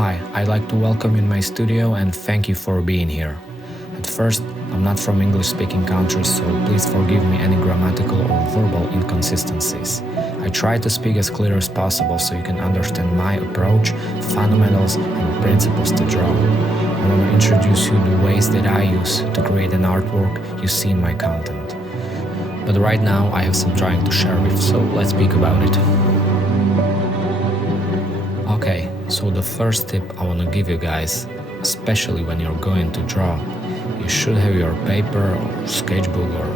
Hi, I'd like to welcome you in my studio and thank you for being here. At first, I'm not from English-speaking countries, so please forgive me any grammatical or verbal inconsistencies. I try to speak as clear as possible so you can understand my approach, fundamentals, and principles to draw. I want to introduce you the ways that I use to create an artwork you see in my content. But right now, I have some drawing to share with, so let's speak about it. Okay, so the first tip I want to give you guys, especially when you're going to draw, you should have your paper or sketchbook or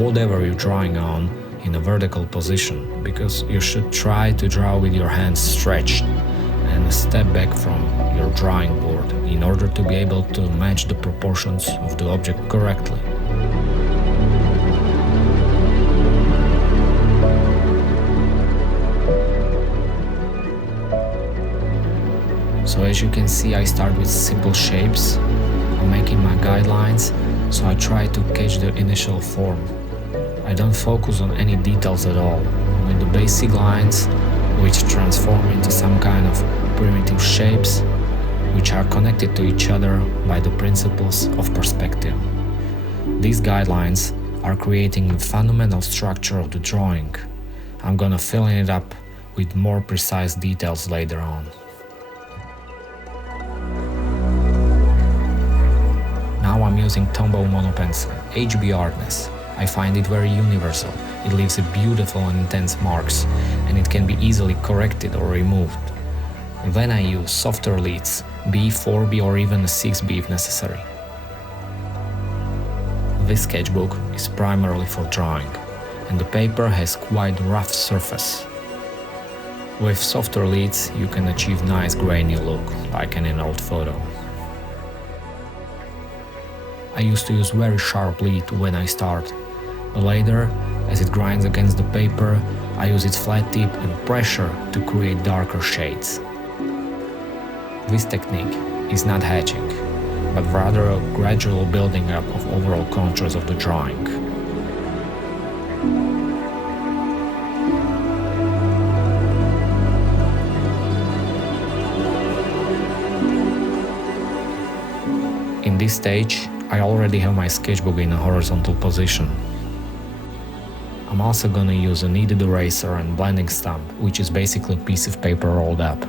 whatever you're drawing on in a vertical position, because you should try to draw with your hands stretched and step back from your drawing board in order to be able to match the proportions of the object correctly. So as you can see, I start with simple shapes. I'm making my guidelines, so I try to catch the initial form. I don't focus on any details at all, only the basic lines, which transform into some kind of primitive shapes, which are connected to each other by the principles of perspective. These guidelines are creating the fundamental structure of the drawing. I'm gonna fill it up with more precise details later on. Now I'm using Tombow monopen's HB hardness. I find it very universal. It leaves a beautiful and intense marks, and it can be easily corrected or removed. Then I use softer leads, B, 4B or even a 6B if necessary. This sketchbook is primarily for drawing, and the paper has quite rough surface. With softer leads you can achieve nice grainy look, like in an old photo. I used to use very sharp lead when I start, but later, as it grinds against the paper, I use its flat tip and pressure to create darker shades. This technique is not hatching, but rather a gradual building up of overall contours of the drawing. In this stage, I already have my sketchbook in a horizontal position. I'm also gonna use a kneaded eraser and blending stump, which is basically a piece of paper rolled up.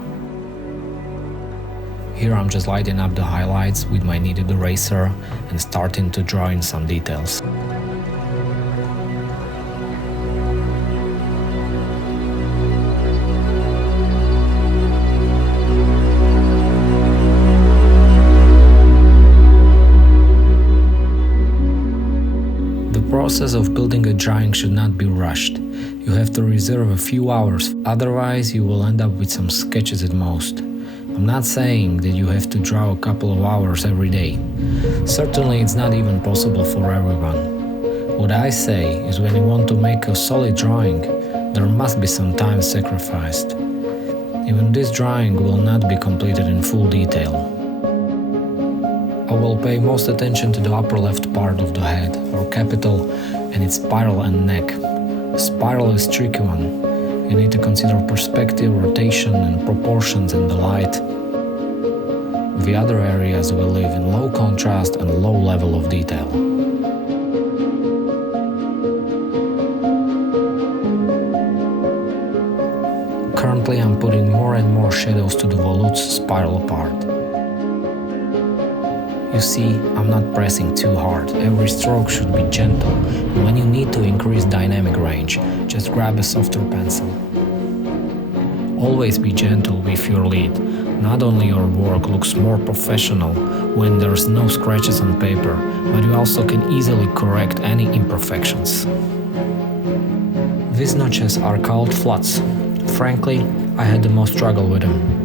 Here I'm just lighting up the highlights with my kneaded eraser and starting to draw in some details. The process of building a drawing should not be rushed. You have to reserve a few hours, otherwise you will end up with some sketches at most. I'm not saying that you have to draw a couple of hours every day. Certainly it's not even possible for everyone. What I say is when you want to make a solid drawing, there must be some time sacrificed. Even this drawing will not be completed in full detail. I will pay most attention to the upper left part of the head, or capital, and its spiral and neck. The spiral is a tricky one. You need to consider perspective, rotation, and proportions in the light. The other areas will live in low contrast and low level of detail. Currently I'm putting more and more shadows to the volutes spiral part. You see, I'm not pressing too hard, every stroke should be gentle, and when you need to increase dynamic range, just grab a softer pencil. Always be gentle with your lead. Not only your work looks more professional when there's no scratches on paper, but you also can easily correct any imperfections. These notches are called flats. Frankly, I had the most struggle with them.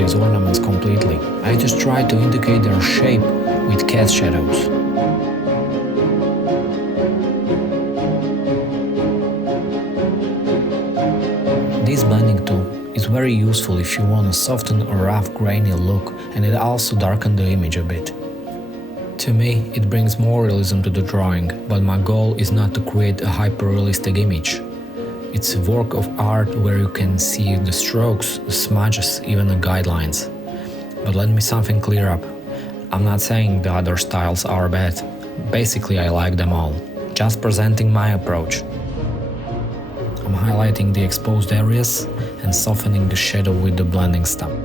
these ornaments completely. I just try to indicate their shape with cast shadows. This blending tool is very useful if you want to soften a rough grainy look, and it also darkens the image a bit. To me, it brings more realism to the drawing, but my goal is not to create a hyper-realistic image. It's a work of art where you can see the strokes, the smudges, even the guidelines. But let me something clear up. I'm not saying the other styles are bad. Basically, I like them all. Just presenting my approach. I'm highlighting the exposed areas and softening the shadow with the blending stump.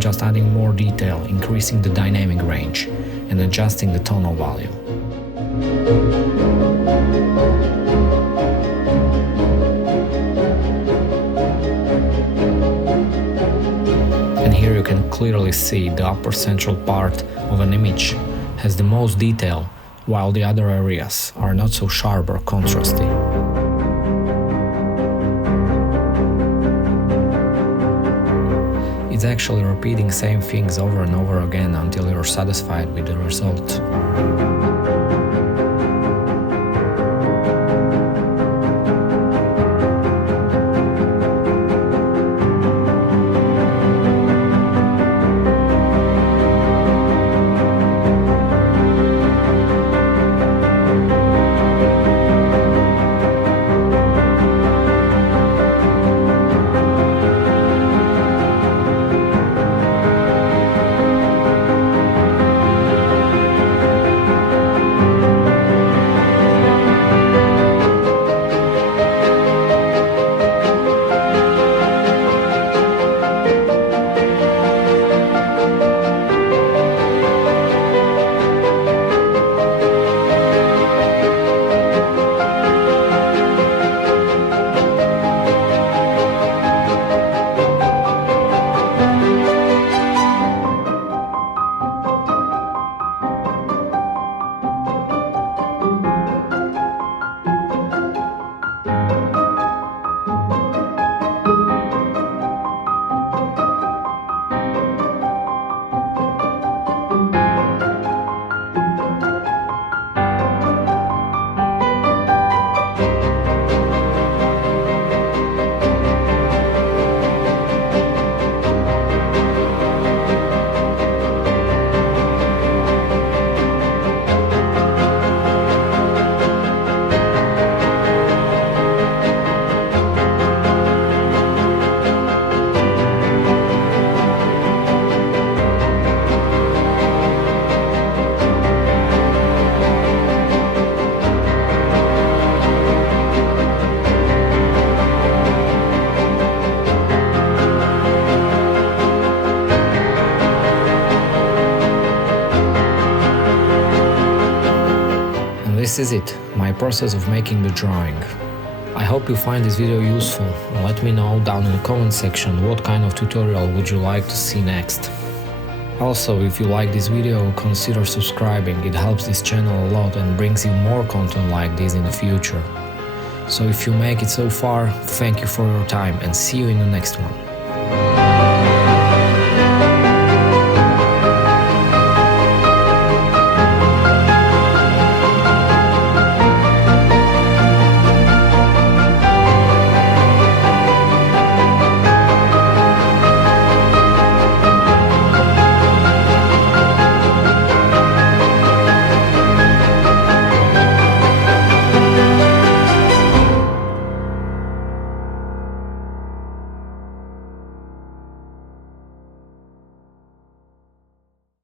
Just adding more detail, increasing the dynamic range, and adjusting the tonal value. And here you can clearly see the upper central part of an image has the most detail, while the other areas are not so sharp or contrasty. It's actually repeating same things over and over again until you're satisfied with the result. This is it, my process of making the drawing. I hope you find this video useful. Let me know down in the comment section what kind of tutorial would you like to see next. Also, if you like this video, consider subscribing. It helps this channel a lot and brings you more content like this in the future. So if you make it so far, thank you for your time and see you in the next one.